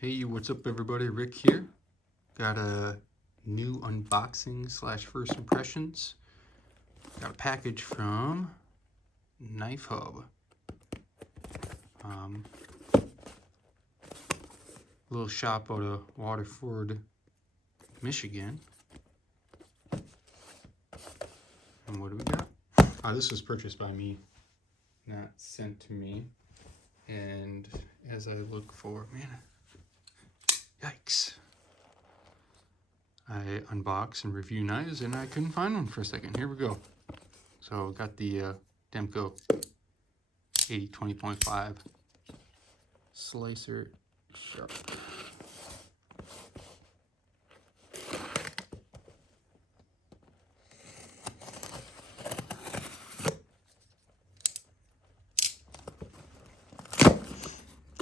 Hey, what's up everybody? Rick here. Got a new unboxing slash first impressions. Got a package from KnifeHub. Little shop out of Waterford, Michigan. And what do we got? This was purchased by me, not sent to me. And as I look for, man, yikes. I unbox and review knives and I couldn't find one for a second. Here we go. So got the Demco 80-20.5 slicer sharp.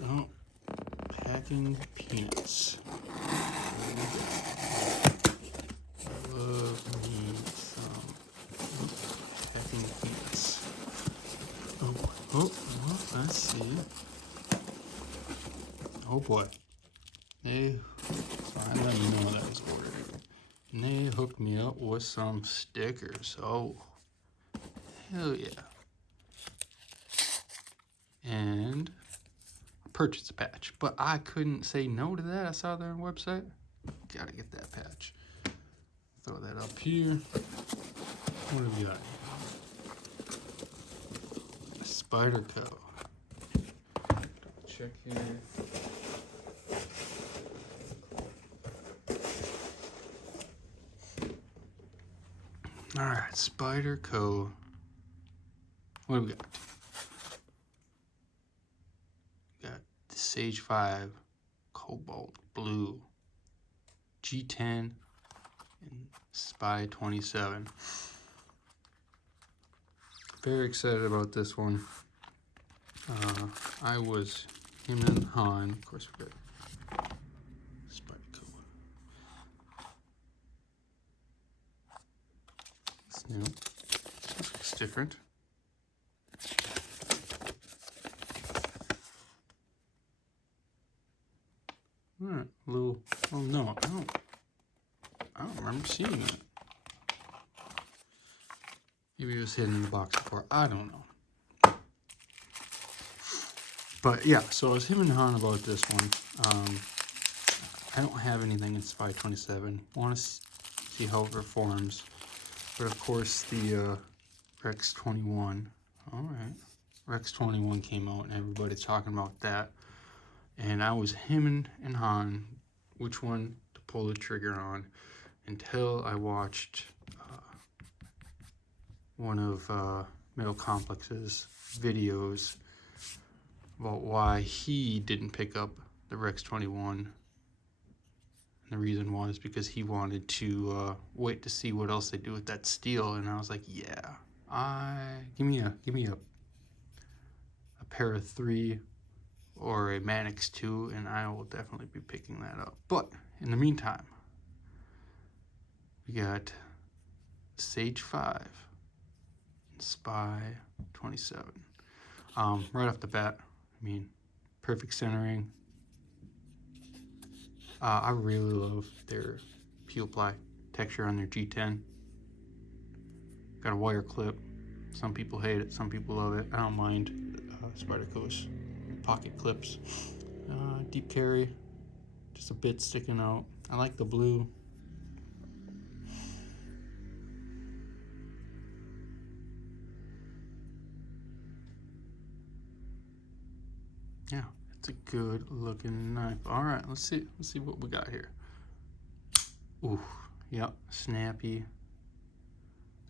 Oh, packing peanuts. Love me some packing peanuts. Oh, let's see. Oh boy. They let me know that was ordered. And they hooked me up with some stickers. Oh, hell yeah. And I purchased a patch, but I couldn't say no to that. I saw their website. Gotta get that patch. Throw that up here. What do we got? Spyderco. Check here. Alright, Spyderco. What do we got? We got the Sage5 Cobalt Blue, G10, and Spy27. Very excited about this one. I was him and Han. Of course, we got Spyderco. It's new. This looks different. Alright, a little. Oh no, I don't remember seeing that. Maybe it was hidden in the box before. I don't know. But yeah, so I was him and Han about this one. I don't have anything in Spy 27. Want to see how it performs. But of course, the Rex 21. All right, Rex 21 came out, and everybody's talking about that. And I was him and Han, which one to pull the trigger on, until I watched one of Metal Complex's videos about why he didn't pick up the Rex 21. And the reason was because he wanted to wait to see what else they do with that steel. And I was like, yeah, give me a pair of 3 or a Manix 2, and I will definitely be picking that up. But in the meantime, we got Sage5 and Spy 27. Right off the bat, I mean, perfect centering. I really love their peel ply texture on their G10. Got a wire clip. Some people hate it, some people love it. I don't mind Spyderco's pocket clips. Deep carry, just a bit sticking out. I like the blue. Yeah, it's a good looking knife. All right, let's see what we got here. Ooh, yep, snappy.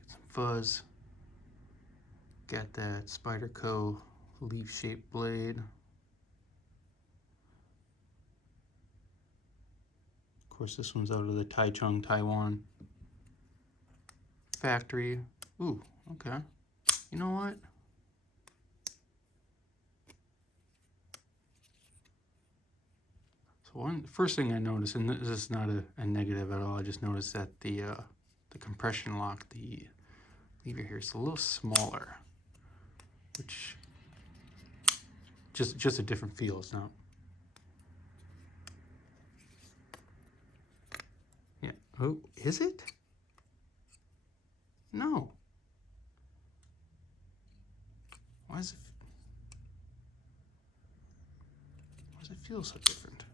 Get some fuzz. Got that Spyderco leaf-shaped blade. Of course, this one's out of the Taichung, Taiwan factory. Ooh, okay. You know what? So first thing I noticed, and this is not a negative at all, I just noticed that the compression lock, the lever here is a little smaller, which just a different feel. It's not Oh, is it? No. Why does it feel so different?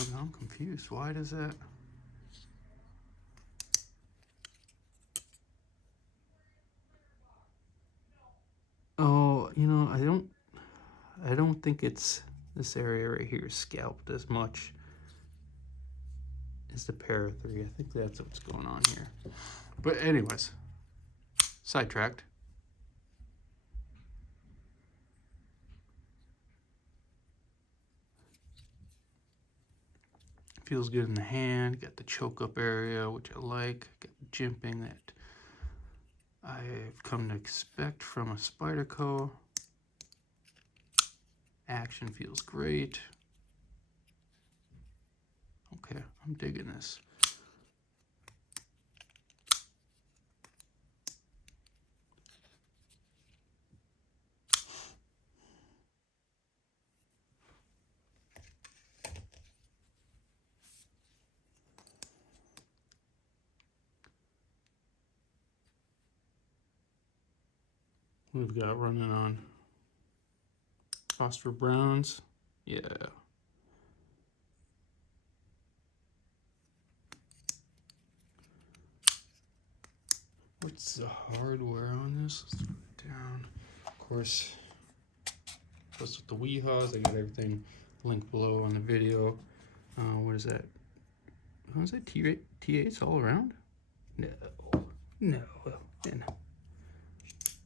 Okay, I'm confused. Why does that? Oh, you know, I don't think it's this area right here scalped as much as the Para 3. I think that's what's going on here. But anyways, sidetracked. Feels good in the hand. Got the choke up area, which I like. Got the jimping that I've come to expect from a Spyderco. Action feels great. Okay, I'm digging this. We've got running on phosphor browns. Yeah. What's the hardware on this? Let's put it down. Of course, plus with the WeHaws, I got everything linked below on the video. What is that? How is that? T8s all around? No. No. Man.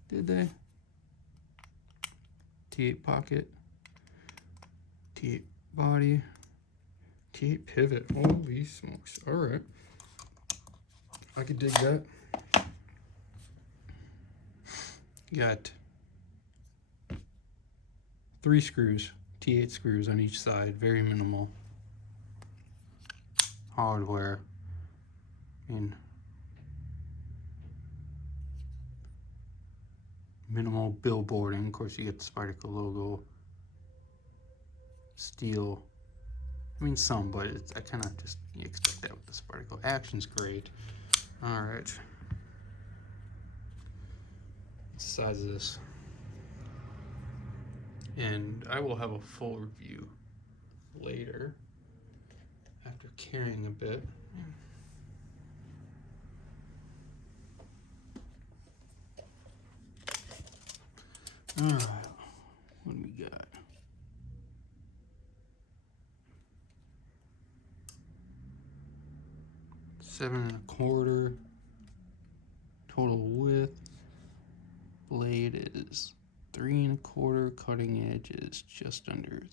Did they? T8 pocket. T8 body. T8 pivot. Holy smokes. Alright. I could dig that. Got 3 screws, T8 screws on each side, very minimal hardware. I mean, minimal billboarding. Of course, you get the Spyderco logo, steel. I mean, some, but I kind of just you expect that with the Spyderco. Action's great. All right. What's the size of this? And I will have a full review later after carrying a bit. All right, what do we got? Seven 7.25 total width. Blade is 3.25. Cutting edge is just under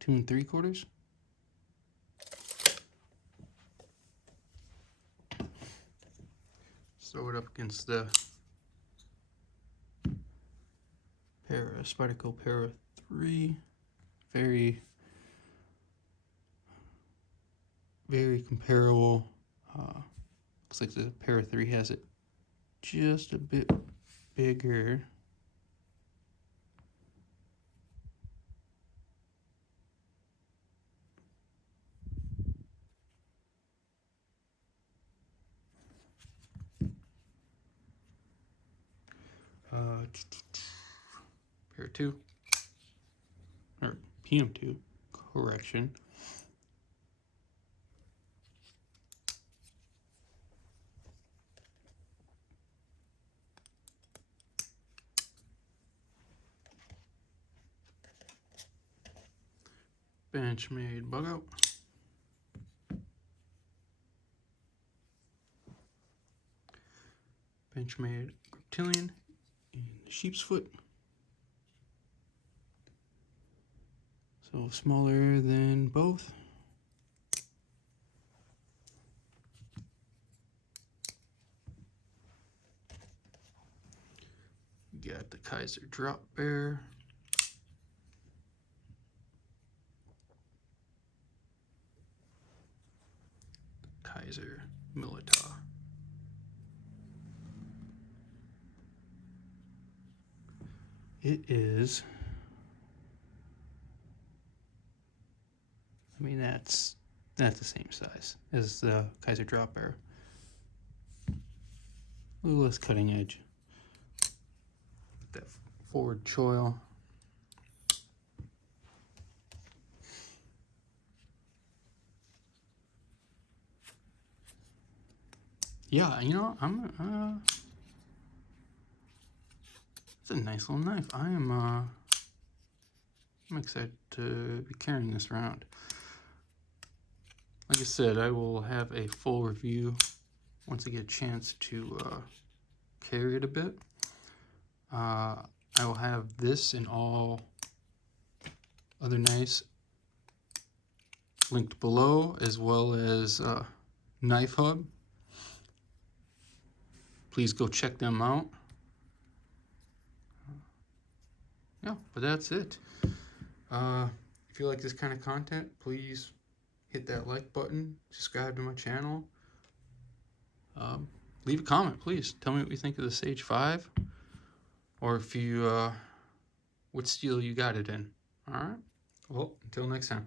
2 3/4. Throw it up against the Spyderco Para 3. Very comparable. Looks like the Para 3 has it just a bit bigger. Para 2 or PM2, correction. Benchmade bug out. Benchmade reptilian and sheep's foot. So smaller than both. Got the Kaiser drop bear. Kaiser Militar. It is, I mean, that's the same size as the Kaiser drop bear. A little less cutting edge. That forward choil. Yeah, you know, it's a nice little knife. I'm excited to be carrying this around. Like I said, I will have a full review once I get a chance to carry it a bit. I will have this and all other knives linked below, as well as KnifeHub. Please go check them out. Yeah, but that's it. If you like this kind of content, please hit that like button, subscribe to my channel. Leave a comment, please. Tell me what you think of the Sage5, or if you, what steel you got it in. All right. Well, until next time.